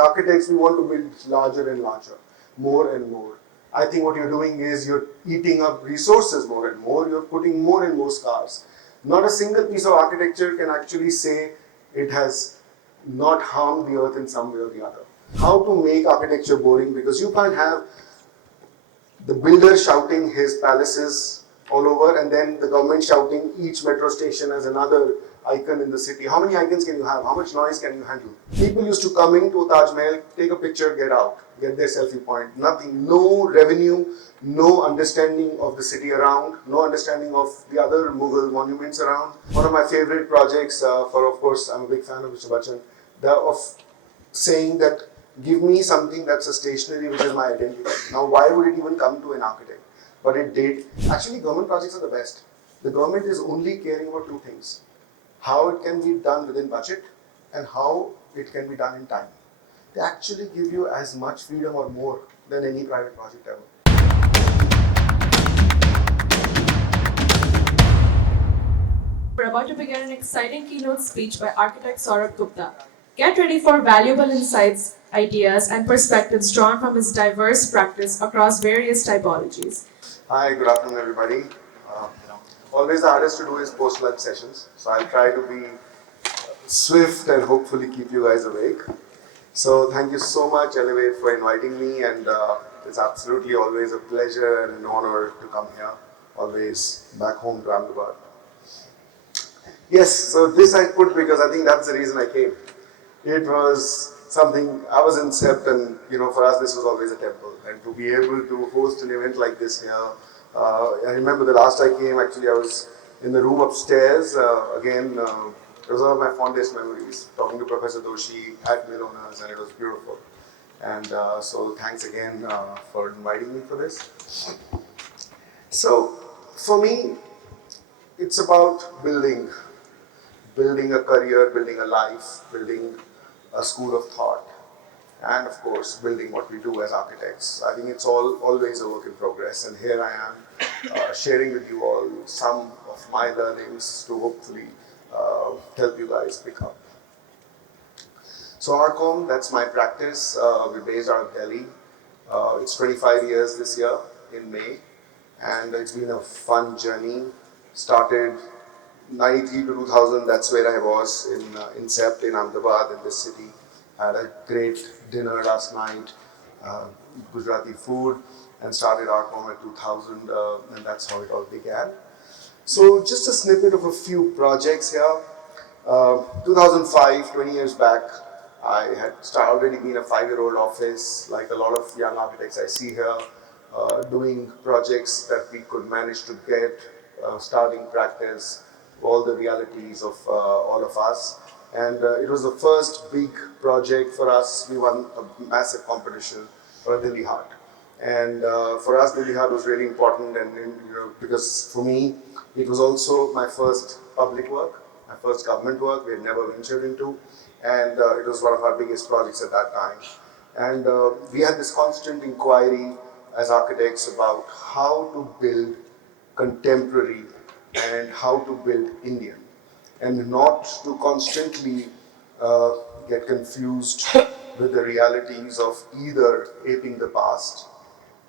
architects, we want to build larger and larger, more and more. I think what you're doing is you're eating up resources more and more, you're putting more and more scars. Not a single piece of architecture can actually say it has not harmed the earth in some way or the other. How to make architecture boring, because you can't have the builder shouting his palaces all over and then the government shouting each metro station as another icon in the city. How many icons can you have? How much noise can you handle? People used to come into Taj Mahal, take a picture, get out, get their selfie point. Nothing, no revenue, no understanding of the city around, no understanding of the other Mughal monuments around. One of my favorite projects, of course, I'm a big fan of Mr. Bachchan, of saying that give me something that's a stationery which is my identity. Now, why would it even come to an architect? But it did. Actually, government projects are the best. The government is only caring about two things: how it can be done within budget and how it can be done in time. They actually give you as much freedom or more than any private project ever. We're about to begin an exciting keynote speech by architect Sourabh Gupta. Get ready for valuable insights, ideas, and perspectives drawn from his diverse practice across various typologies. Hi, good afternoon, everybody. Always the hardest to do is post-lunch sessions, so I'll try to be swift and hopefully keep you guys awake. So thank you so much, Elev8, for inviting me, and it's absolutely always a pleasure and an honor to come here, always back home to Ahmedabad. Yes, so this I put because I think that's the reason I came. It was something, I was in Sept, and for us this was always a temple, and to be able to host an event like this here, I remember the last I came, actually I was in the room upstairs, again, it was one of my fondest memories, talking to Professor Doshi at Milona's, and it was beautiful. And so thanks again for inviting me for this. So for me, it's about building a career, building a life, building a school of thought, and of course building what we do as architects. I think it's always a work in progress, and here I am sharing with you all some of my learnings to hopefully help you guys pick up. So Archohm, that's my practice. We're based out of Delhi. It's 25 years this year in May, and it's been a fun journey. Started 93 to 2000, that's where I was in Sept, in Ahmedabad, in this city. Had a great dinner last night, Gujarati food, and started Archohm at 2000, and that's how it all began. So just a snippet of a few projects here. 2005, 20 years back, I had already been a 5-year-old office, like a lot of young architects I see here, doing projects that we could manage to get, starting practice, all the realities of all of us. And it was the first big project for us. We won a massive competition for Dilli Haat. And for us, Delhi Haat was really important, and because for me, it was also my first public work, my first government work we had never ventured into, and it was one of our biggest projects at that time. And we had this constant inquiry as architects about how to build contemporary and how to build Indian, and not to constantly get confused with the realities of either aping the past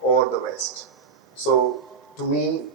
or the West. So to me,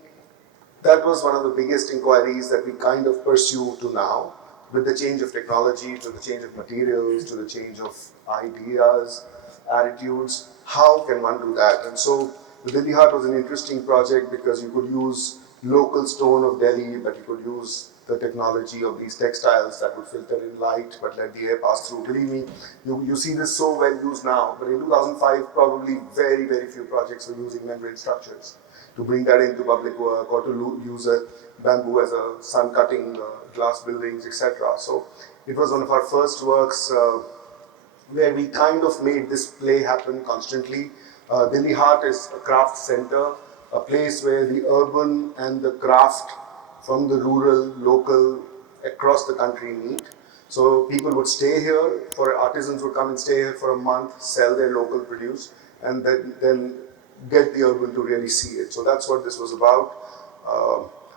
that was one of the biggest inquiries that we kind of pursue to now, with the change of technology, to the change of materials, to the change of ideas, attitudes. How can one do that? And so the Delhi Haat was an interesting project because you could use local stone of Delhi, but you could use the technology of these textiles that would filter in light but let the air pass through. Believe me, you see this so well used now, but in 2005 probably very, very few projects were using membrane structures to bring that into public work, or to use a bamboo as a sun cutting glass buildings, etc. So it was one of our first works where we kind of made this play happen constantly. Delhi Haat is a craft center, a place where the urban and the craft from the rural, local, across the country meet. So people would stay here, artisans would come and stay here for a month, sell their local produce, and then get the urban to really see it. So that's what this was about.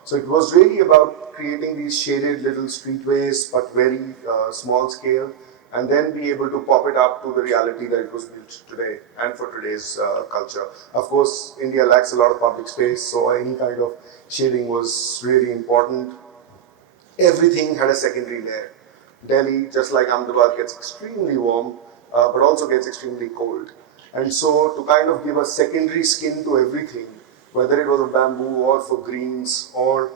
So it was really about creating these shaded little streetways, but very small scale, and then be able to pop it up to the reality that it was built today and for today's culture. Of course, India lacks a lot of public space, so any kind of shading was really important. Everything had a secondary layer. Delhi, just like Ahmedabad, gets extremely warm, but also gets extremely cold. And so to kind of give a secondary skin to everything, whether it was a bamboo or for greens or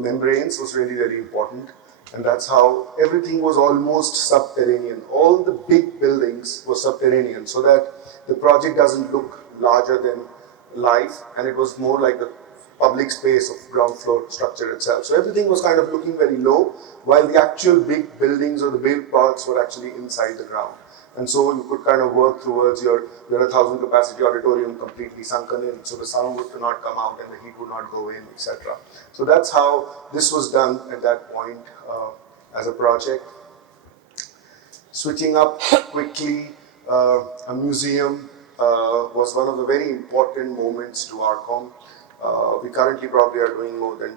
membranes, was really very important. And that's how everything was almost subterranean. All the big buildings were subterranean, so that the project doesn't look larger than life, and it was more like the public space of ground floor structure itself. So everything was kind of looking very low, while the actual big buildings or the big parts were actually inside the ground. And so you could kind of work towards your 1,000 capacity auditorium completely sunken in, so the sound would not come out and the heat would not go in, etc. So that's how this was done at that point as a project. Switching up quickly, a museum was one of the very important moments to Archohm. We currently probably are doing more than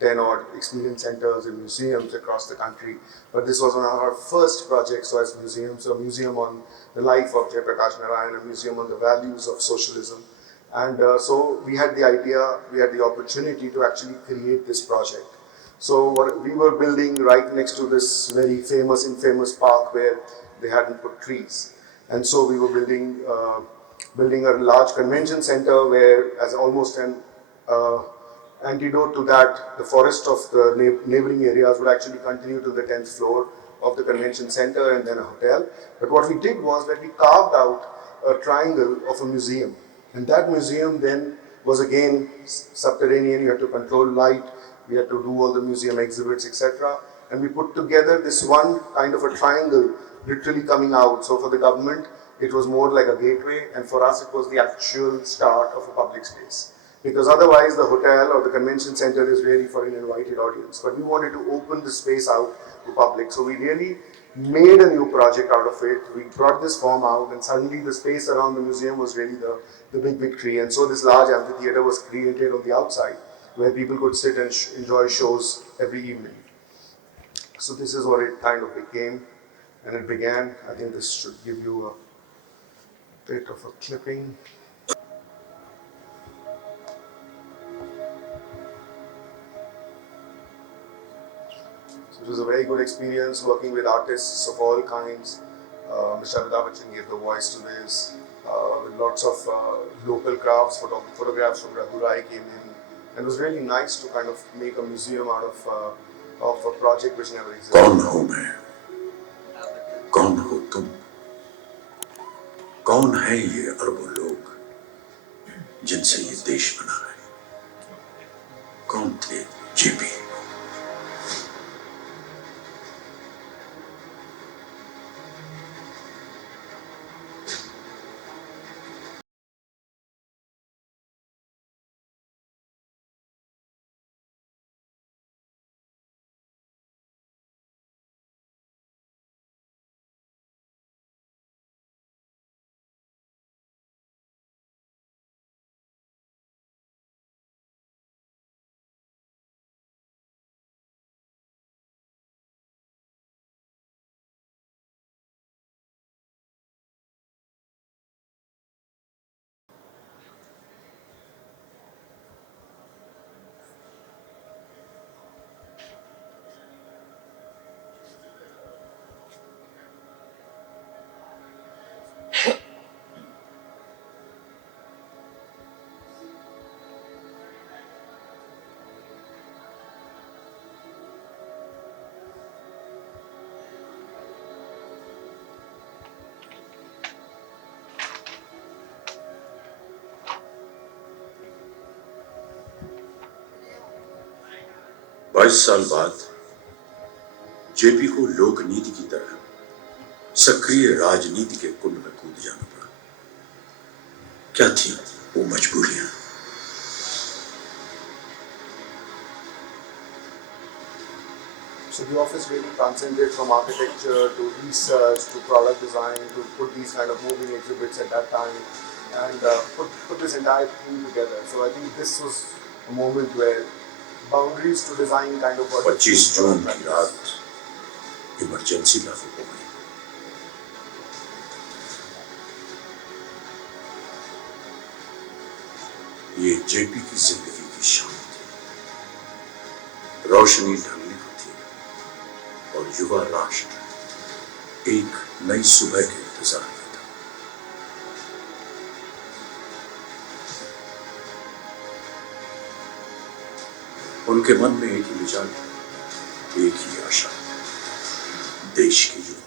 10 odd experience centers and museums across the country. But this was one of our first projects as museums, a museum on the life of Jayaprakash Narayan, a museum on the values of socialism. And so we had the idea, we had the opportunity to actually create this project. So what we were building right next to this very famous, infamous park where they hadn't put trees. And so we were building a large convention center where, as almost an antidote to that, the forest of the neighboring areas would actually continue to the 10th floor of the convention center and then a hotel. But what we did was that we carved out a triangle of a museum. And that museum then was again subterranean. You had to control light, we had to do all the museum exhibits, etc. And we put together this one kind of a triangle literally coming out. So for the government, it was more like a gateway, and for us, it was the actual start of a public space. Because otherwise, the hotel or the convention center is really for an invited audience. But we wanted to open the space out to public. So we really made a new project out of it. We brought this form out, and suddenly the space around the museum was really the big victory. And so this large amphitheater was created on the outside, where people could sit and enjoy shows every evening. So this is what it kind of became, and it began. I think this should give you a bit of a clipping. So it was a very good experience working with artists of all kinds. Mr. Amitabh Bachchan gave the voice to this. With lots of local crafts, photographs from Raghulai came in. And it was really nice to kind of make a museum out of a project which never existed. कौन हूँ मैं? कौन हो तुम? कौन है ये अरबों लोग जिनसे ये देश बना है? कौन थे जेपी? बाईस साल बाद जेपी को लोकनीति की तरह सक्रिय राजनीति के कुंड में कूद जाना पड़ा। क्या थी वो मजबूरियां? So the office really transcended from architecture to research to product design to put these kind of moving exhibits at that time and put this entire thing together. So I think this was a moment where boundaries to design kind of got 25 जून की रात emergency लागू हो गई। ये JP की जिंदगी की शाम थी। रोशनी ढलने को थी और युवा राष्ट्र एक नई सुबह के इंतजार में था। उनके मन में एक ही विचार, एक ही आशा, देश की युवा।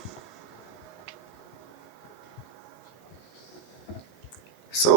So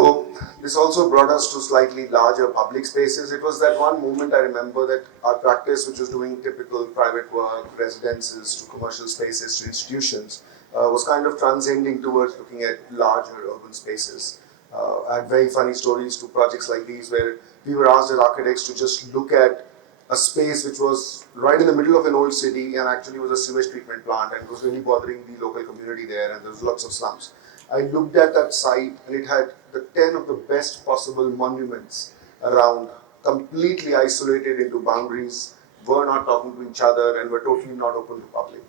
this also brought us to slightly larger public spaces. It was that one moment I remember that our practice, which was doing typical private work, residences to commercial spaces to institutions, was kind of transcending towards looking at larger urban spaces. I had very funny stories to projects like these where we were asked as architects to just look at a space which was right in the middle of an old city and actually was a sewage treatment plant and it was really bothering the local community there and there was lots of slums. I looked at that site and it had the 10 of the best possible monuments around, completely isolated into boundaries, were not talking to each other and were totally not open to public.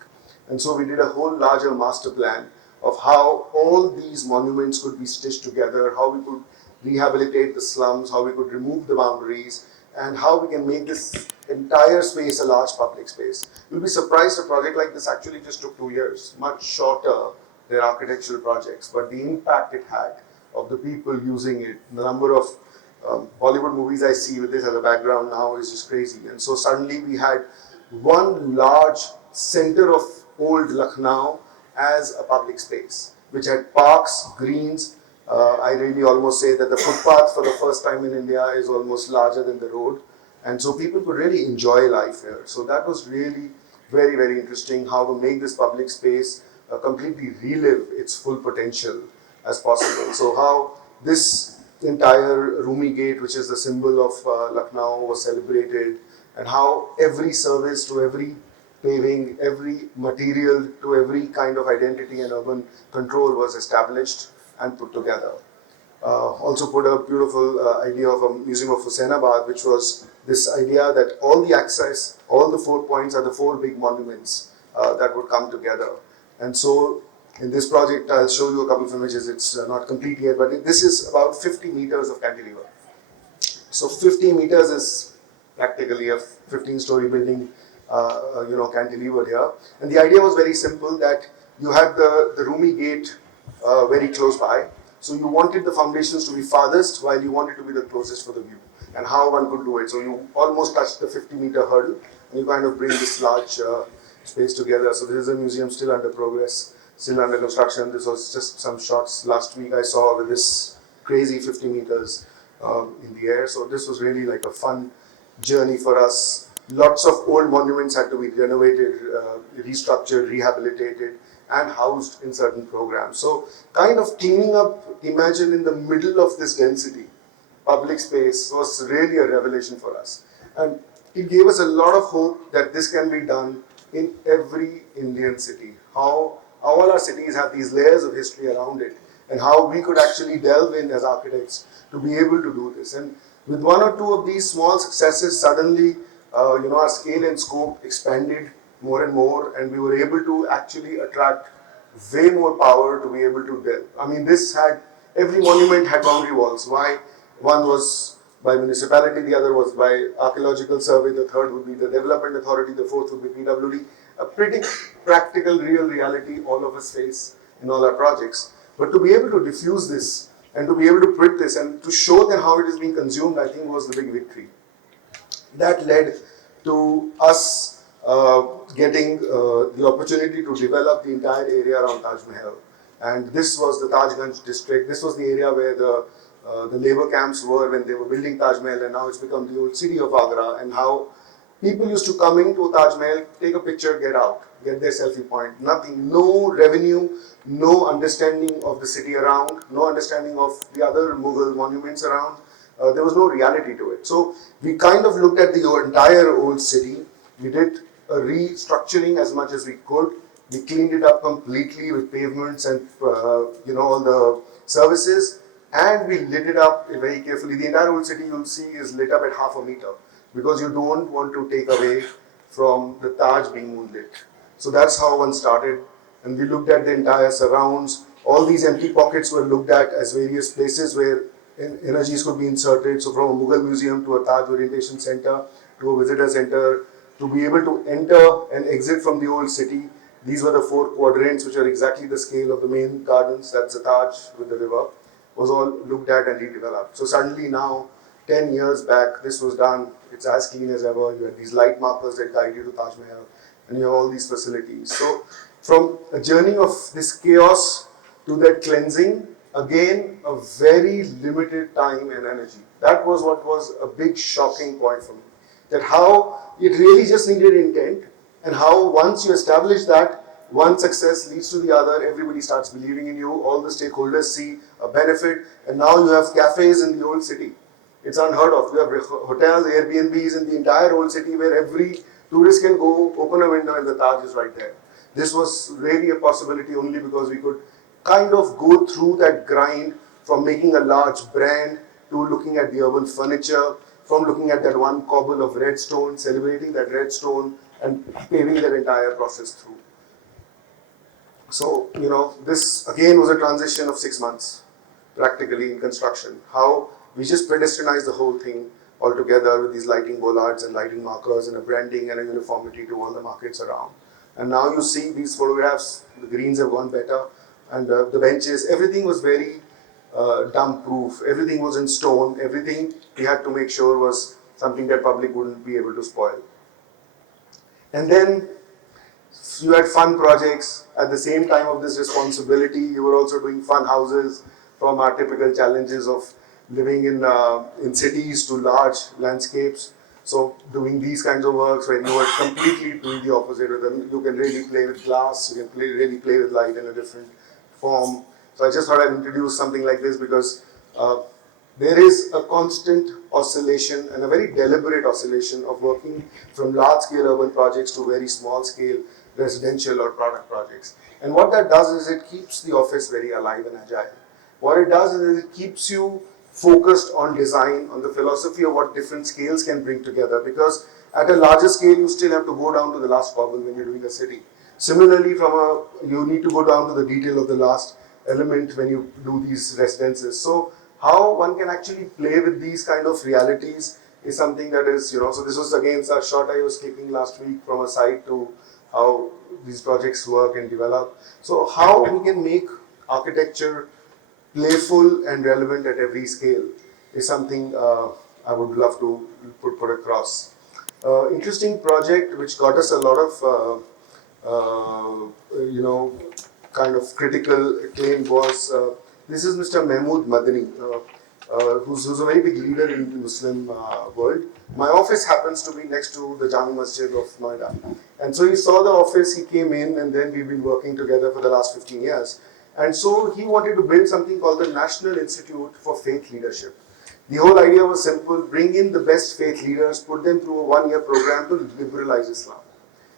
And so we did a whole larger master plan of how all these monuments could be stitched together, how we could rehabilitate the slums, how we could remove the boundaries, and how we can make this entire space a large public space. You'll be surprised a project like this actually just took 2 years, much shorter than architectural projects, but the impact it had of the people using it, the number of Bollywood movies I see with this as a background now is just crazy. And so suddenly we had one large center of old Lucknow as a public space, which had parks, greens. I really almost say that the footpath for the first time in India is almost larger than the road. And so people could really enjoy life here. So that was really very, very interesting how to make this public space completely relive its full potential as possible. So how this entire Rumi Gate, which is the symbol of Lucknow, was celebrated, and how every service to every paving, every material to every kind of identity and urban control was established and put together. Also put a beautiful idea of a museum of Hussainabad, which was this idea that all the access, all the 4 points are the 4 big monuments that would come together. And so in this project, I'll show you a couple of images. It's not complete yet, but this is about 50 meters of cantilever. So 50 meters is practically a 15-story building, cantilever here. And the idea was very simple, that you had the Rumi Gate very close by. So you wanted the foundations to be farthest while you wanted to be the closest for the view, and how one could do it. So you almost touched the 50-meter hurdle and you kind of bring this large space together. So this is a museum still under progress, still under construction. This was just some shots last week I saw with this crazy 50 meters in the air. So this was really like a fun journey for us. Lots of old monuments had to be renovated, restructured, rehabilitated, and housed in certain programs. So kind of cleaning up, imagine in the middle of this density, public space was really a revelation for us. And it gave us a lot of hope that this can be done in every Indian city. How all our cities have these layers of history around it, and how we could actually delve in as architects to be able to do this. And with 1 or 2 of these small successes, suddenly our scale and scope expanded more and more, and we were able to actually attract way more power to be able to delve. I mean, every monument had boundary walls. Why? One was by municipality, the other was by archaeological survey, the third would be the development authority, the fourth would be PWD. A pretty practical, real reality all of us face in all our projects. But to be able to diffuse this and to be able to print this and to show them how it is being consumed, I think was the big victory. That led to us getting the opportunity to develop the entire area around Taj Mahal. And this was the Taj Ganj district. This was the area where the labor camps were when they were building Taj Mahal, and now it's become the old city of Agra. And how people used to come into Taj Mahal, take a picture, get out, get their selfie point. Nothing, no revenue, no understanding of the city around, no understanding of the other Mughal monuments around. There was no reality to it. So we kind of looked at the entire old city. We did a restructuring as much as we could. We cleaned it up completely with pavements and all the services, and we lit it up very carefully. The entire old city you'll see is lit up at half a meter because you don't want to take away from the Taj being moonlit. So that's how one started, and we looked at the entire surrounds. All these empty pockets were looked at as various places where energies could be inserted. So from a Mughal museum to a Taj orientation center to a visitor center, to be able to enter and exit from the old city. These were the 4 quadrants, which are exactly the scale of the main gardens. That's the Taj with the river. Was all looked at and redeveloped. So suddenly now, 10 years back, this was done. It's as clean as ever. You have these light markers that guide you to Taj Mahal, and you have all these facilities. So from a journey of this chaos to that cleansing, again, a very limited time and energy. That was what was a big shocking point for me. That how it really just needed intent, and how once you establish that, one success leads to the other, everybody starts believing in you, all the stakeholders see a benefit, and now you have cafes in the old city. It's unheard of. You have hotels, Airbnbs in the entire old city where every tourist can go, open a window, and the Taj is right there. This was really a possibility only because we could kind of go through that grind from making a large brand to looking at the urban furniture, from looking at that one cobble of red stone, celebrating that red stone, and paving that entire process through. So, this again was a transition of 6 months, practically in construction. How we just pedestrianized the whole thing altogether with these lighting bollards and lighting markers and a branding and a uniformity to all the markets around. And now you see these photographs, the greens have gone better, and the benches, everything was very dump proof, everything was in stone, everything we had to make sure was something that public wouldn't be able to spoil. And then you had fun projects. At the same time of this responsibility, you were also doing fun houses from our typical challenges of living in cities to large landscapes. So doing these kinds of works where you are completely doing the opposite of them. You can really play with glass, you can really play with light in a different form. So I just thought I'd introduce something like this because there is a constant oscillation and a very deliberate oscillation of working from large-scale urban projects to very small-scale residential or product projects. And what that does is it keeps the office very alive and agile. What it does is it keeps you focused on design, on the philosophy of what different scales can bring together, because at a larger scale you still have to go down to the last cobble when you're doing a city. Similarly, you need to go down to the detail of the last element when you do these residences. So how one can actually play with these kind of realities is something that is, so this was again a shot I was clicking last week from a site to how these projects work and develop. So how we can make architecture playful and relevant at every scale is something I would love to put across. Interesting project which got us a lot of kind of critical acclaim was this is Mr. Mahmood Madani, who's a very big leader in the Muslim world. My office happens to be next to the Jami Masjid of Noida. And so he saw the office, he came in, and then we've been working together for the last 15 years. And so he wanted to build something called the National Institute for Faith Leadership. The whole idea was simple: bring in the best faith leaders, put them through a one-year program to liberalize Islam.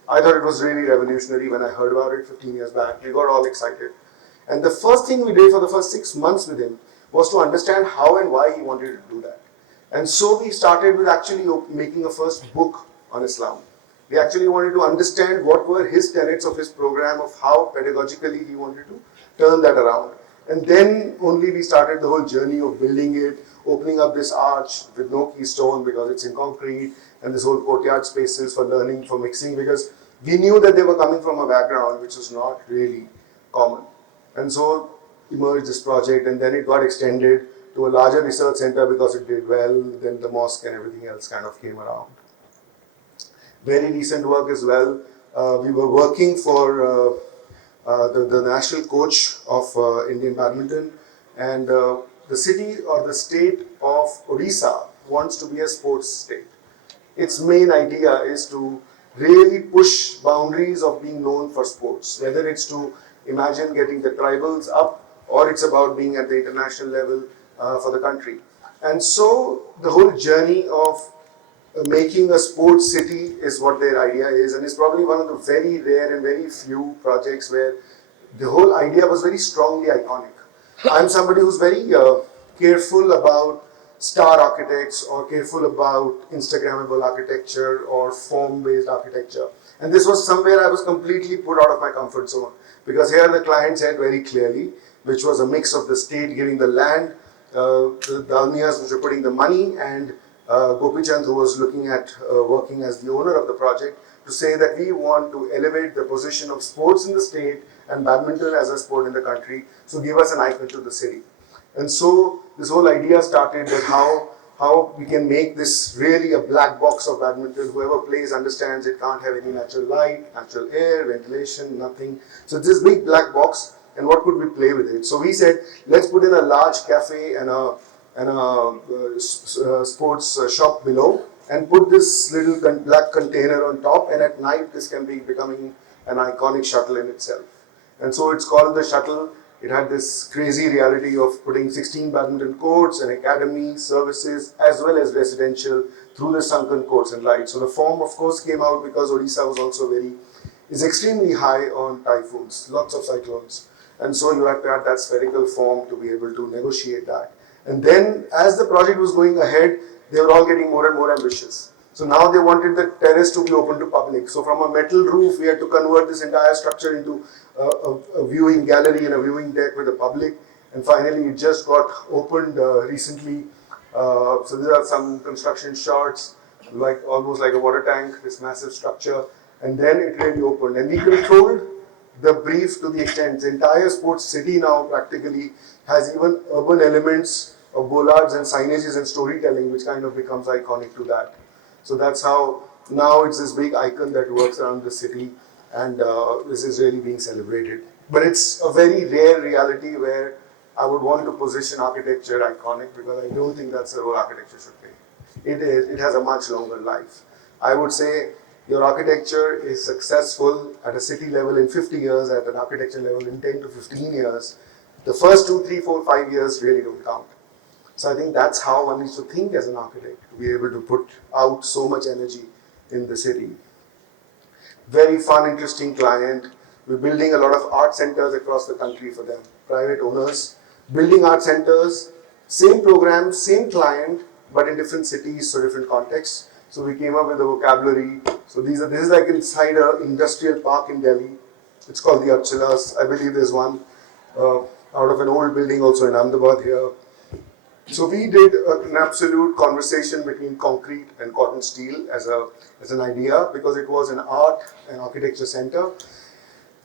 I thought it was really revolutionary when I heard about it 15 years back. We got all excited. And the first thing we did for the first 6 months with him was to understand how and why he wanted to do that. And so we started with actually making a first book on Islam. We actually wanted to understand what were his tenets of his program, of how pedagogically he wanted to turn that around. And then only we started the whole journey of building it, opening up this arch with no keystone because it's in concrete, and this whole courtyard spaces for learning, for mixing, because we knew that they were coming from a background which was not really common. And so emerged this project, and then it got extended to a larger research center because it did well. Then the mosque and everything else kind of came around. Very recent work as well. We were working for the national coach of Indian badminton, and the city or the state of Odisha wants to be a sports state. Its main idea is to really push boundaries of being known for sports, whether it's to imagine getting the tribals up or it's about being at the international level for the country. And so the whole journey of making a sports city is what their idea is, and it's probably one of the very rare and very few projects where the whole idea was very strongly iconic. I'm somebody who's very careful about star architects or careful about Instagrammable architecture or form-based architecture. And this was somewhere I was completely put out of my comfort zone, because here the client said very clearly, which was a mix of the state giving the land the Dalmias which were putting the money, and Gopichand, who was looking at working as the owner of the project, to say that we want to elevate the position of sports in the state and badminton as a sport in the country, so give us an icon to the city. And so this whole idea started that how we can make this really a black box of badminton. Whoever plays understands it can't have any natural light, natural air, ventilation, nothing. So it's this big black box, and what could we play with it? So we said, let's put in a large cafe and a sports shop below, and put this little black container on top, and at night this can be becoming an iconic shuttle in itself. And so it's called the shuttle. It had this crazy reality of putting 16 badminton courts, an academy, services, as well as residential through the sunken courts and lights. So the form, of course, came out because Odisha was also is extremely high on typhoons, lots of cyclones. And so you had to have that spherical form to be able to negotiate that. And then as the project was going ahead, they were all getting more and more ambitious. So now they wanted the terrace to be open to public. So from a metal roof, we had to convert this entire structure into a viewing gallery and a viewing deck with the public. And finally, it just got opened recently. So these are some construction shots, like almost like a water tank, this massive structure. And then it really opened. And we controlled the brief to the extent the entire sports city now practically has even urban elements of bollards and signages and storytelling, which kind of becomes iconic to that. So that's how now it's this big icon that works around the city, and this is really being celebrated. But it's a very rare reality where I would want to position architecture iconic, because I don't think that's the role architecture should play. It has a much longer life. I would say your architecture is successful at a city level in 50 years, at an architecture level in 10 to 15 years. The first 2, 3, 4, 5 years really don't count. So I think that's how one needs to think as an architect, to be able to put out so much energy in the city. Very fun, interesting client. We're building a lot of art centers across the country for them. Private owners, building art centers, same program, same client, but in different cities, so different contexts. So we came up with a vocabulary. So this is like inside an industrial park in Delhi. It's called the Arthshila. I believe there's one out of an old building also in Ahmedabad here. So we did an absolute conversation between concrete and cotton steel as an idea, because it was an art and architecture center.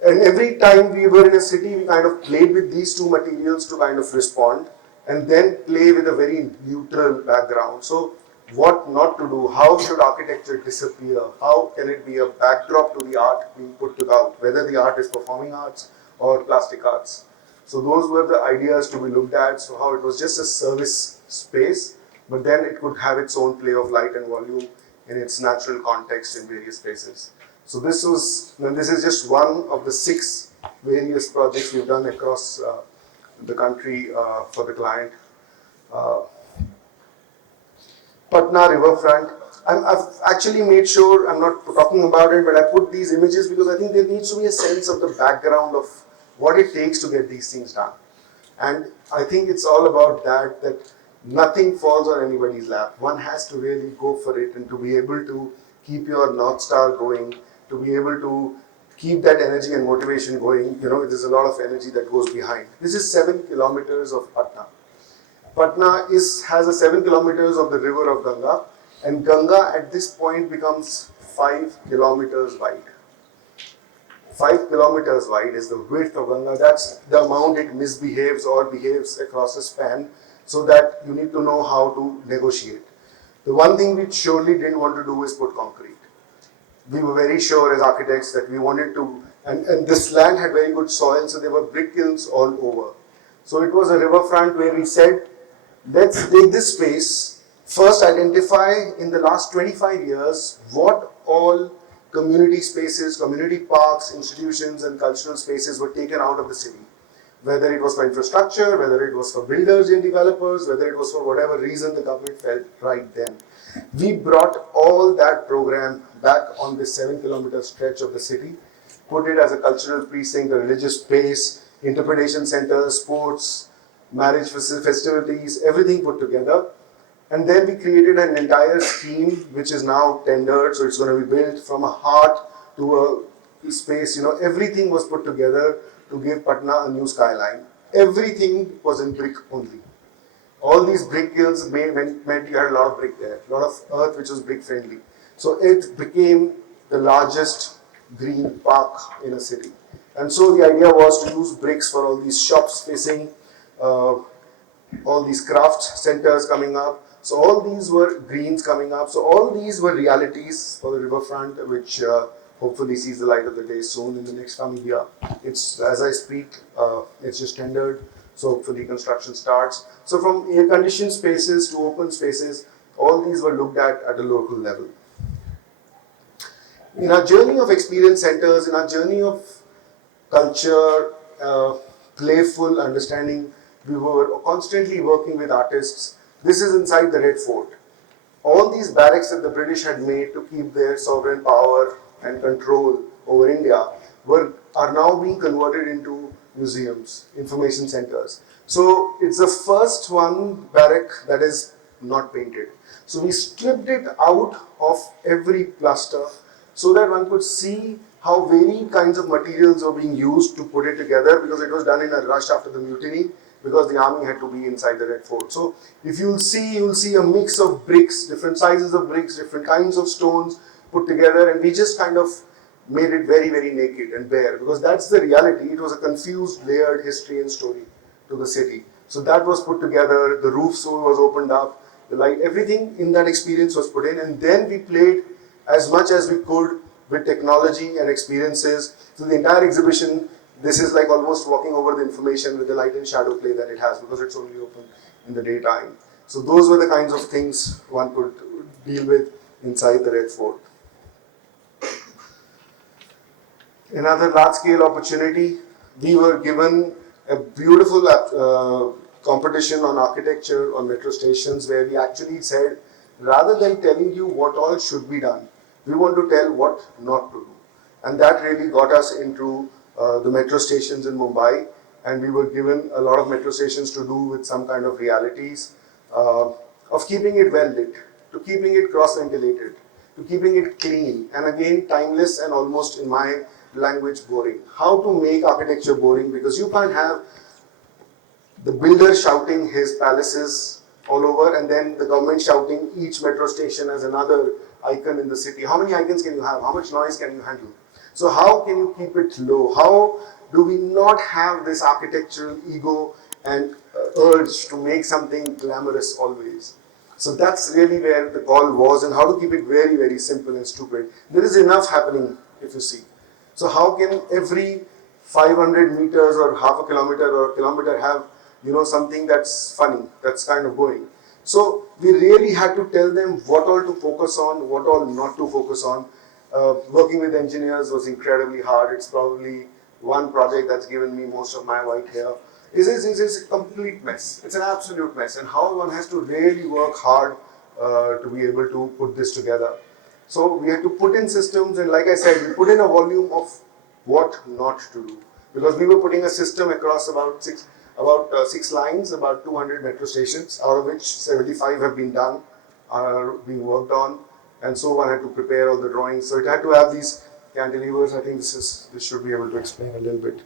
And every time we were in a city, we kind of played with these two materials to kind of respond, and then play with a very neutral background. So what not to do, how should architecture disappear, how can it be a backdrop to the art being put out, whether the art is performing arts or plastic arts. So those were the ideas to be looked at. So how it was just a service space, but then it could have its own play of light and volume in its natural context in various spaces. So this is just one of the 6 various projects we've done across the country for the client. Patna Riverfront. I've actually made sure I'm not talking about it, but I put these images because I think there needs to be a sense of the background of what it takes to get these things done. And I think it's all about that nothing falls on anybody's lap. One has to really go for it, and to be able to keep your North Star going, to be able to keep that energy and motivation going. There's a lot of energy that goes behind. This is 7 kilometers of Patna. Patna has a 7 kilometers of the river of Ganga, and Ganga at this point becomes 5 kilometers wide. 5 kilometers wide is the width of Ganga. That's the amount it misbehaves or behaves across a span, so that you need to know how to negotiate. The one thing we surely didn't want to do is put concrete. We were very sure as architects that we wanted to, and this land had very good soil, so there were brick kilns all over. So it was a riverfront where we said, let's take this space, first identify in the last 25 years what all community spaces, community parks, institutions and cultural spaces were taken out of the city. Whether it was for infrastructure, whether it was for builders and developers, whether it was for whatever reason the government felt right then. We brought all that program back on this 7 kilometer stretch of the city, put it as a cultural precinct, a religious space, interpretation center, sports, marriage festivities, everything put together. And then we created an entire scheme which is now tendered, so it's going to be built from a heart to a space. Everything was put together to give Patna a new skyline. Everything was in brick only. All these brick kilns meant you had a lot of brick there, a lot of earth which was brick friendly. So it became the largest green park in a city. And so the idea was to use bricks for all these shops facing, all these craft centers coming up. So all these were greens coming up. So all these were realities for the riverfront, which hopefully sees the light of the day soon in the next coming year. It's, as I speak, it's just tendered. So hopefully construction starts. So from air-conditioned spaces to open spaces, all these were looked at a local level. In our journey of experience centers, in our journey of culture, playful understanding, we were constantly working with artists. This is inside the Red Fort. All these barracks that the British had made to keep their sovereign power and control over India are now being converted into museums, information centers. So it's the first one barrack that is not painted. So we stripped it out of every plaster so that one could see how varied kinds of materials were being used to put it together, because it was done in a rush after the mutiny, because the army had to be inside the Red Fort. So if you'll see a mix of bricks, different sizes of bricks, different kinds of stones put together, and we just kind of made it very, very naked and bare, because that's the reality. It was a confused, layered history and story to the city. So that was put together, the roof was opened up, the light, everything in that experience was put in, and then we played as much as we could with technology and experiences. So the entire exhibition, this is like almost walking over the information with the light and shadow play that it has, because it's only open in the daytime. So those were the kinds of things one could deal with inside the Red Fort. Another large-scale opportunity, we were given a beautiful competition on architecture on metro stations, where we actually said, rather than telling you what all should be done, we want to tell what not to do. And that really got us into the metro stations in Mumbai, and we were given a lot of metro stations to do with some kind of realities of keeping it well lit, to keeping it cross-ventilated, to keeping it clean, and again timeless and almost, in my language, boring. How to make architecture boring, because you can't have the builder shouting his palaces all over and then the government shouting each metro station as another icon in the city. How many icons can you have? How much noise can you handle? So how can you keep it low? How do we not have this architectural ego and urge to make something glamorous always? So that's really where the call was, and how to keep it very, very simple and stupid. There is enough happening, if you see. So how can every 500 meters or half a kilometer or a kilometer have, something that's funny, that's kind of going? So we really had to tell them what all to focus on, what all not to focus on. Working with engineers was incredibly hard. It's probably one project that's given me most of my white hair. It's a complete mess. It's an absolute mess. And how one has to really work hard to be able to put this together. So we had to put in systems, and like I said, we put in a volume of what not to do. Because we were putting a system across about six lines, about 200 metro stations, out of which 75 have been done, are being worked on. And so one had to prepare all the drawings. So it had to have these cantilevers. I think this should be able to explain a little bit.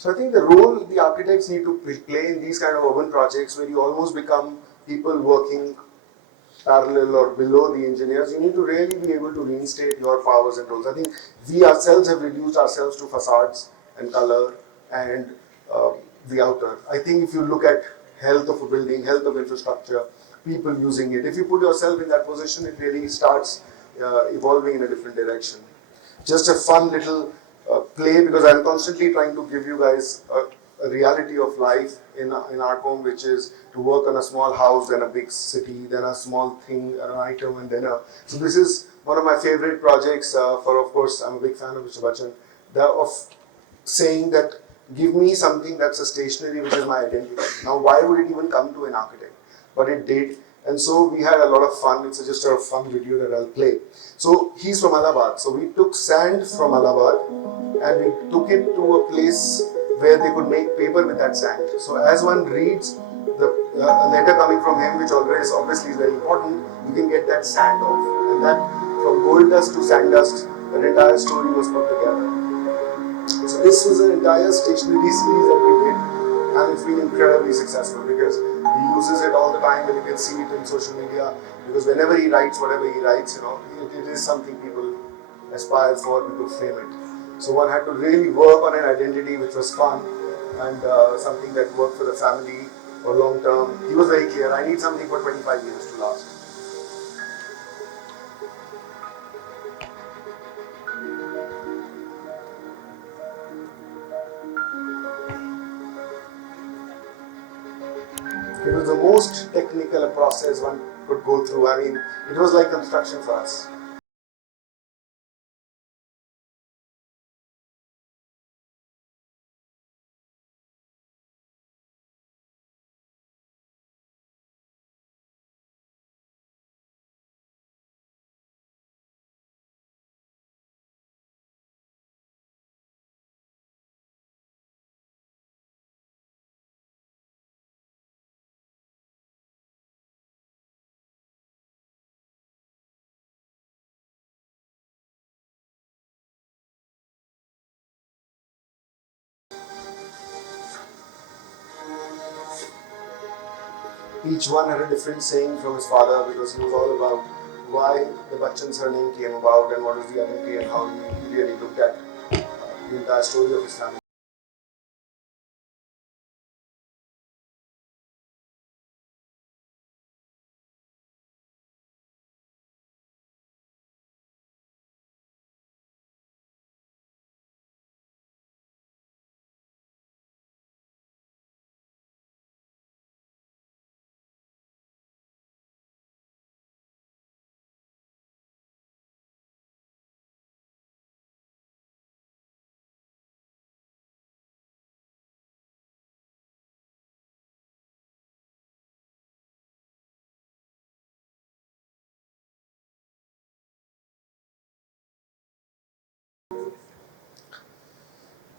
So I think the role the architects need to play in these kind of urban projects, where you almost become people working parallel or below the engineers, you need to really be able to reinstate your powers and roles. I think we ourselves have reduced ourselves to facades and color and the outer. I think if you look at health of a building, health of infrastructure, people using it, if you put yourself in that position, it really starts evolving in a different direction. Just a fun little play, because I'm constantly trying to give you guys a reality of life in Archohm, which is to work on a small house, then a big city, then a small thing, an item, and then a... So this is one of my favorite projects for, of course, I'm a big fan of Mr. Bachchan. of saying that give me something that's a stationery which is my identity. Now why would it even come to an architect? But it did, and so we had a lot of fun. It's just a fun video that I'll play. So he's from Allahabad, so we took sand from Allahabad and we took it to a place where they could make paper with that sand. So as one reads the letter coming from him, which always obviously is very important, you can get that sand off, and that from gold dust to sand dust, an entire story was put together. So this was an entire stationery series that we did, and it's been incredibly successful because he uses it all the time, and you can see it in social media, because whenever he writes, whatever he writes, it is something people aspire for, people frame it. So one had to really work on an identity which was fun and something that worked for the family or long term. He was very clear, I need something for 25 years to last. It was the most technical process one could go through. I mean, it was like construction for us. Each one had a different saying from his father, because he was all about why the Bachchan surname came about and what was the identity and how he really looked at the entire story of his family.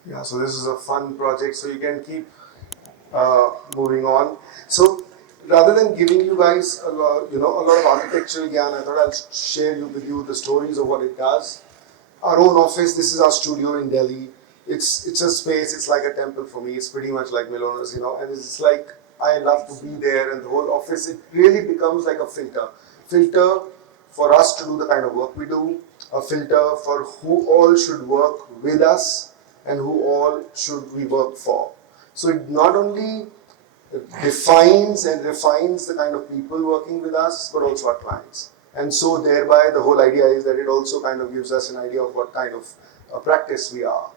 Yeah, so this is a fun project, so you can keep moving on. So rather than giving you guys a lot of architectural gyan, I thought I'll share with you the stories of what it does. Our own office, this is our studio in Delhi. It's a space, it's like a temple for me. It's pretty much like Milona's, and it's like I love to be there, and the whole office, it really becomes like a filter for us to do the kind of work we do, a filter for who all should work with us and who all should we work for. So it not only defines and refines the kind of people working with us, but also our clients. And so thereby the whole idea is that it also kind of gives us an idea of what kind of practice we are.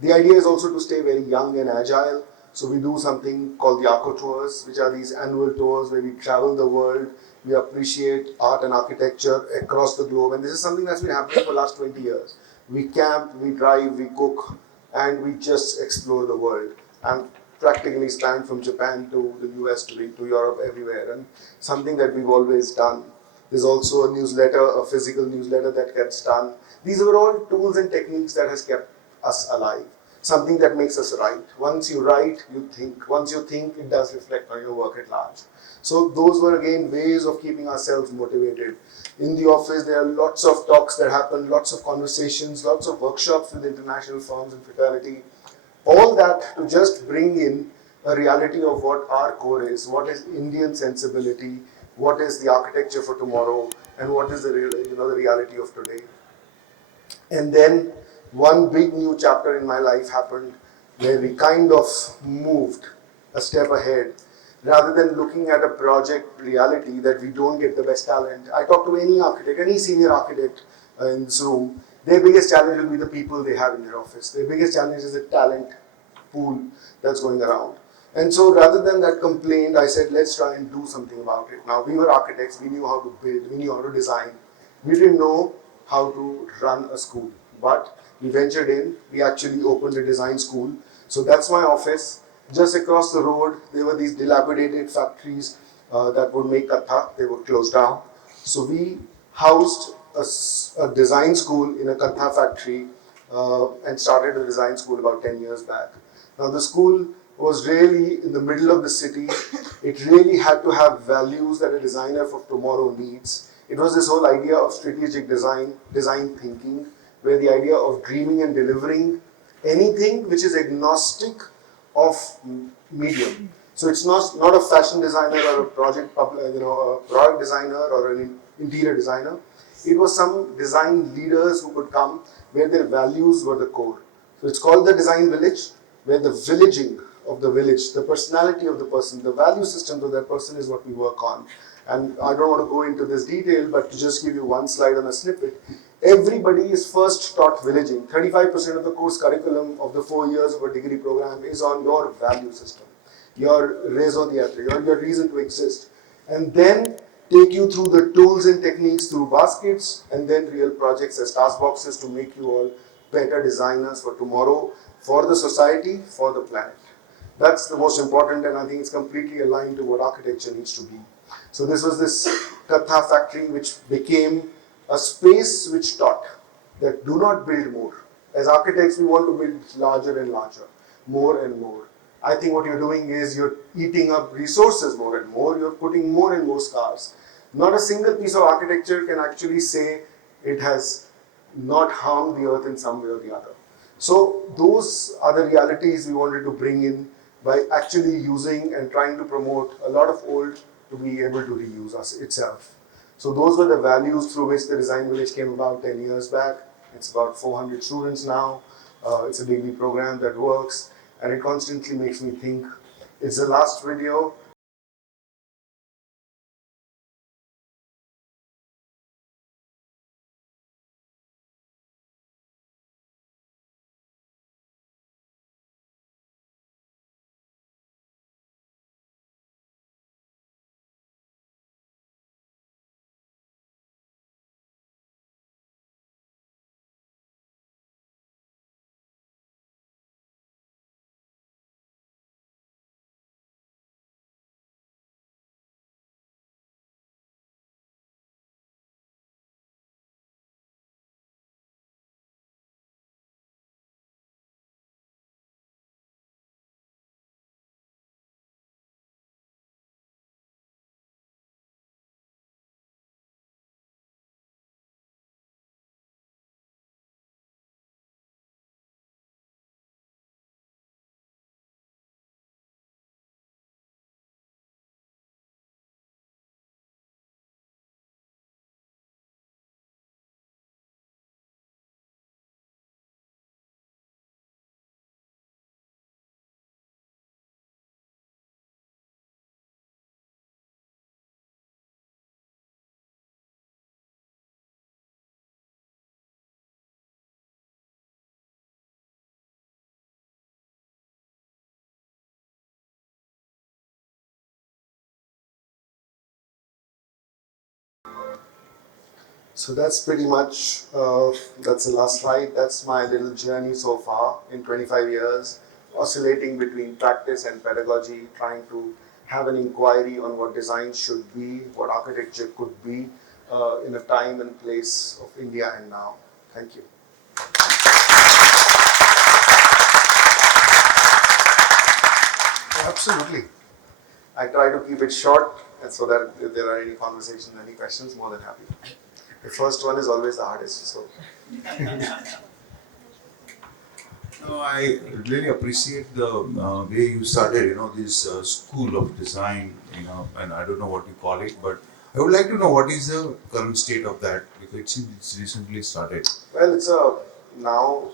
The idea is also to stay very young and agile. So we do something called the Archo tours, which are these annual tours where we travel the world, we appreciate art and architecture across the globe. And this is something that's been happening for the last 20 years. We camp, we drive, we cook, and we just explore the world. And practically span from Japan to the US to Europe, everywhere, and something that we've always done. There's also a newsletter, a physical newsletter that gets done. These are all tools and techniques that has kept us alive. Something that makes us write. Once you write, you think. Once you think, it does reflect on your work at large. So those were again ways of keeping ourselves motivated. In the office, there are lots of talks that happen, lots of conversations, lots of workshops with international firms and fraternity. All that to just bring in a reality of what our core is, what is Indian sensibility, what is the architecture for tomorrow, and what is the reality of today. And then one big new chapter in my life happened where we kind of moved a step ahead. Rather than looking at a project reality that we don't get the best talent, I talk to any architect, any senior architect in this room, their biggest challenge will be the people they have in their office. Their biggest challenge is the talent pool that's going around. And so rather than that complaint, I said, let's try and do something about it. Now, we were architects, we knew how to build, we knew how to design. We didn't know how to run a school. But we ventured in. We actually opened a design school. So that's my office. Just across the road, there were these dilapidated factories that would make katha. They were closed down. So we housed a design school in a katha factory and started a design school about 10 years back. Now the school was really in the middle of the city. It really had to have values that a designer for tomorrow needs. It was this whole idea of strategic design thinking, where the idea of dreaming and delivering anything which is agnostic of medium. So it's not a fashion designer or a product designer or an interior designer. It was some design leaders who could come where their values were the core. So it's called the design village, where the villaging of the village, the personality of the person, the value systems of that person is what we work on. And I don't want to go into this detail, but to just give you one slide on a snippet, everybody is first taught villaging. 35% of the course curriculum of the 4 years of a degree program is on your value system, your raison d'etre, your reason to exist. And then take you through the tools and techniques through baskets, and then real projects as task boxes to make you all better designers for tomorrow, for the society, for the planet. That's the most important, and I think it's completely aligned to what architecture needs to be. So this was this Katha factory which became a space which taught that do not build more. As architects, we want to build larger and larger, more and more. I think what you're doing is you're eating up resources more and more, you're putting more and more scars. Not a single piece of architecture can actually say it has not harmed the earth in some way or the other. So those are the realities we wanted to bring in by actually using and trying to promote a lot of old to be able to reuse us itself. So those were the values through which the Design Village came about 10 years back. It's about 400 students now. It's a degree program that works, and it constantly makes me think. It's the last video. So that's pretty much, that's the last slide. That's my little journey so far in 25 years, oscillating between practice and pedagogy, trying to have an inquiry on what design should be, what architecture could be in a time and place of India and now. Thank you. Absolutely. I try to keep it short, and so that if there are any conversations, any questions, more than happy. The first one is always the hardest. So. No, I really appreciate the way you started, this school of design, and I don't know what you call it, but I would like to know what is the current state of that, because it seems it's recently started. Well, now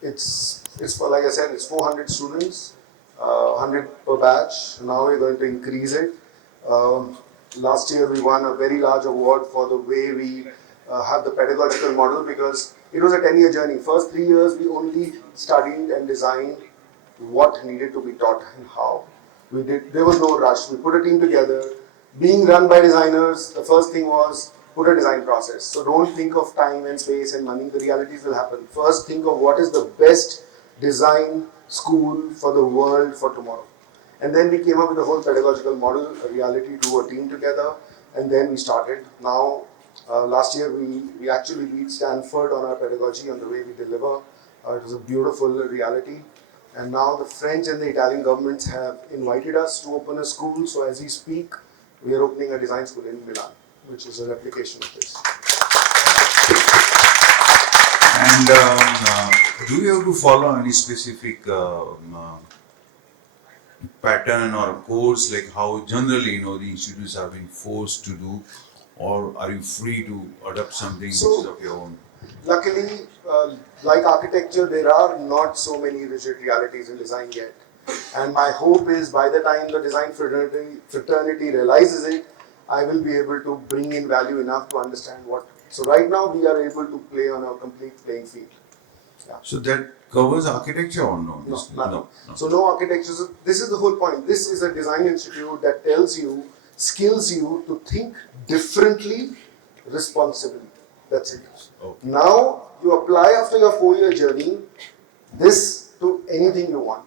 it's for, like I said, it's 400 students, 100 per batch. Now we're going to increase it. Last year we won a very large award for the way we have the pedagogical model, because it was a 10-year journey. First 3 years we only studied and designed what needed to be taught and how. There was no rush. We put a team together, being run by designers. The first thing was put a design process. So don't think of time and space and money, the realities will happen. First think of what is the best design school for the world for tomorrow. And then we came up with a whole pedagogical model, a reality to a team together, and then we started. Now, last year we actually beat Stanford on our pedagogy, on the way we deliver. It was a beautiful reality. And now the French and the Italian governments have invited us to open a school. So as we speak, we are opening a design school in Milan, which is a replication of this. And do you have to follow any specific pattern or course, like how generally the institutes have been forced to do, or are you free to adopt something of your own? Luckily, like architecture, there are not so many rigid realities in design yet. And my hope is by the time the design fraternity realizes it, I will be able to bring in value enough to understand what. So right now we are able to play on a complete playing field. Yeah. So that covers architecture or no? No. So no architecture. So this is the whole point. This is a design institute that tells you, skills you to think differently, responsibly. That's it. Okay. Now you apply after your 4-year journey this to anything you want.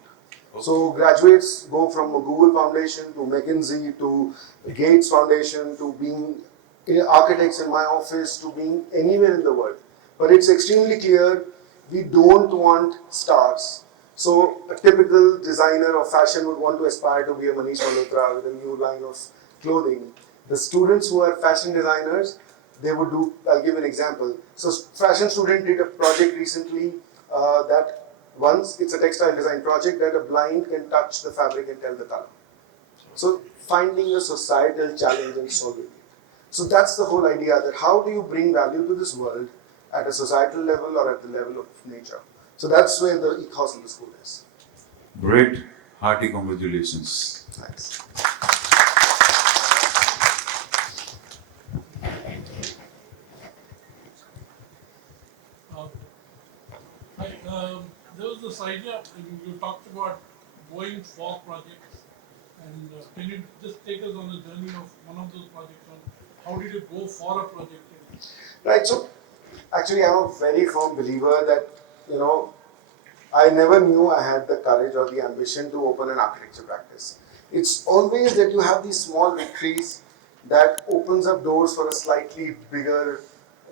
Okay. So graduates go from a Google Foundation to McKinsey to Gates Foundation to being architects in my office to being anywhere in the world. But it's extremely clear we don't want stars. So a typical designer of fashion would want to aspire to be a Manish Malhotra with a new line of clothing. The students who are fashion designers, they would do, I'll give an example. So fashion student did a project recently that once, it's a textile design project that a blind can touch the fabric and tell the color. So finding a societal challenge and solving it. So that's the whole idea, that how do you bring value to this world at a societal level or at the level of nature. So that's where the ethos of the school is. Great. Hearty congratulations. Thanks. There was this idea, you talked about going for projects, and can you just take us on a journey of one of those projects? How did you go for a project? Right, so actually I'm a very firm believer that, I never knew I had the courage or the ambition to open an architecture practice. It's always that you have these small victories that opens up doors for a slightly bigger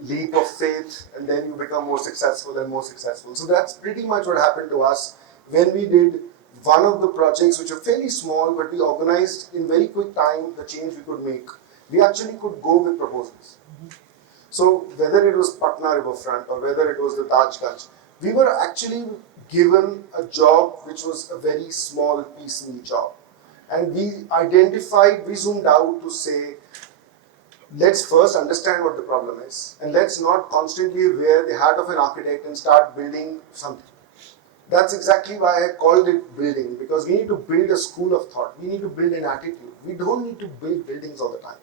leap of faith, and then you become more successful and more successful. So that's pretty much what happened to us when we did one of the projects which are fairly small, but we organized in very quick time the change we could make. We actually could go with proposals. So whether it was Patna Riverfront or whether it was the Taj Ganj, we were actually given a job which was a very small piecemeal job. And we zoomed out to say, let's first understand what the problem is, and let's not constantly wear the hat of an architect and start building something. That's exactly why I called it building, because we need to build a school of thought. We need to build an attitude. We don't need to build buildings all the time.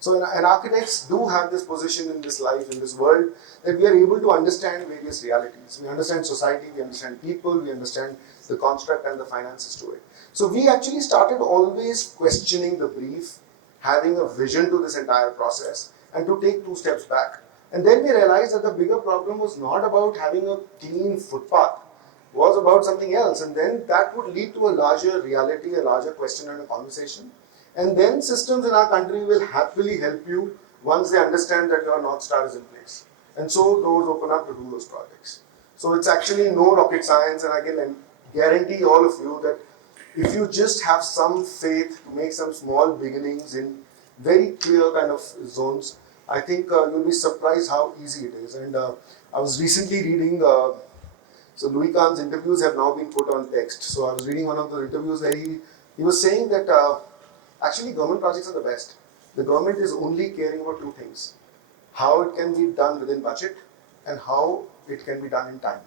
So, and architects do have this position in this life, in this world, that we are able to understand various realities. We understand society, we understand people, we understand the construct and the finances to it. So we actually started always questioning the brief, having a vision to this entire process, and to take 2 steps back. And then we realized that the bigger problem was not about having a clean footpath, it was about something else. And then that would lead to a larger reality, a larger question and a conversation. And then systems in our country will happily help you once they understand that your North Star is in place. And so doors open up to do those projects. So it's actually no rocket science, and I can guarantee all of you that if you just have some faith to make some small beginnings in very clear kind of zones, I think you'll be surprised how easy it is. And I was recently reading, so Louis Kahn's interviews have now been put on text. So I was reading one of the interviews where he was saying that actually government projects are the best. The government is only caring about 2 things: how it can be done within budget and how it can be done in time.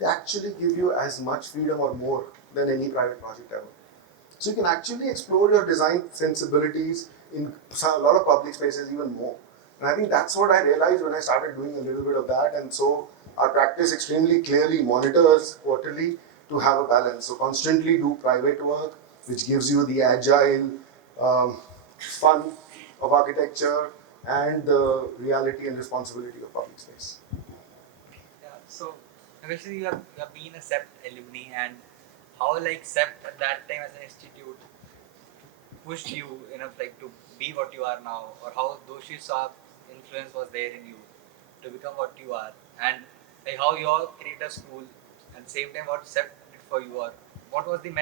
They actually give you as much freedom or more than any private project ever. So you can actually explore your design sensibilities in a lot of public spaces even more. And I think that's what I realized when I started doing a little bit of that. And so our practice extremely clearly monitors quarterly to have a balance. So constantly do private work, which gives you the agile fun of architecture, and the reality and responsibility of public space. Yeah, so obviously you have been a CEPT alumni, and how like CEPT at that time as an institute pushed you enough like to be what you are now, or how Doshi Saab's influence was there in you to become what you are, and like how you all create a school and same time what CEPT did for you, or what was the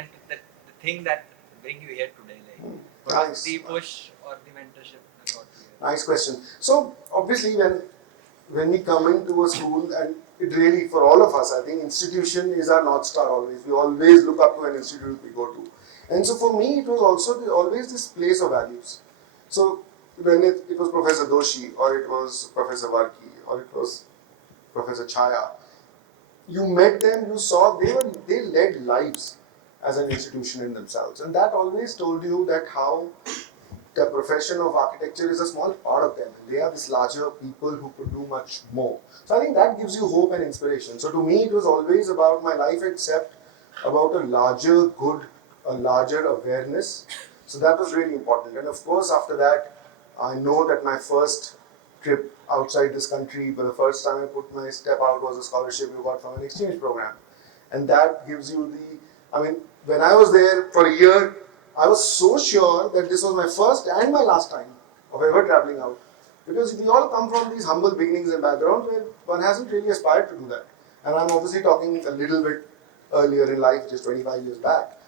thing that bring you here today, like what was Nice. the push or the mentorship that got you here? Nice question. So obviously when we come into a school, and it really, for all of us, I think institution is our North Star always. We always look up to an institute we go to. And so for me, it was also always this place of values. So when it was Professor Doshi, or it was Professor Varki, or it was Professor Chaya, you met them, you saw they led lives as an institution in themselves. And that always told you that how the profession of architecture is a small part of them. They are this larger people who could do much more. So I think that gives you hope and inspiration. So to me, it was always about my life, except about a larger good, a larger awareness. So that was really important. And of course, after that, I know that my first trip outside this country, but the first time I put my step out was a scholarship you got from an exchange program. And that gives you when I was there for a year, I was so sure that this was my first and my last time of ever traveling out. Because we all come from these humble beginnings and backgrounds where one hasn't really aspired to do that. And I'm obviously talking a little bit earlier in life, just 25 years back.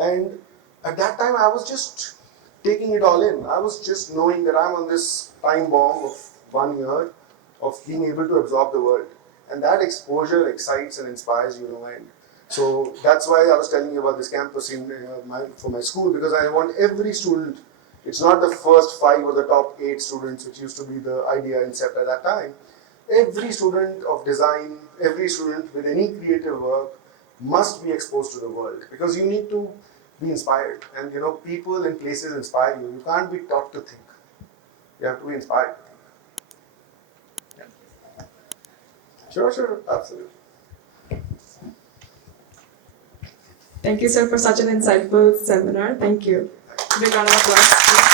And at that time, I was just taking it all in. I was just knowing that I'm on this time bomb of 1 year of being able to absorb the world. And that exposure excites and inspires you, and so that's why I was telling you about this campus for my school, because I want every student, it's not the first 5 or the top 8 students, which used to be the idea in CEPT at that time. Every student of design, every student with any creative work must be exposed to the world, because you need to be inspired. And people and places inspire you. You can't be taught to think. You have to be inspired to think. Yeah. Sure, absolutely. Thank you, sir, for such an insightful seminar. Thank you. Big round of applause.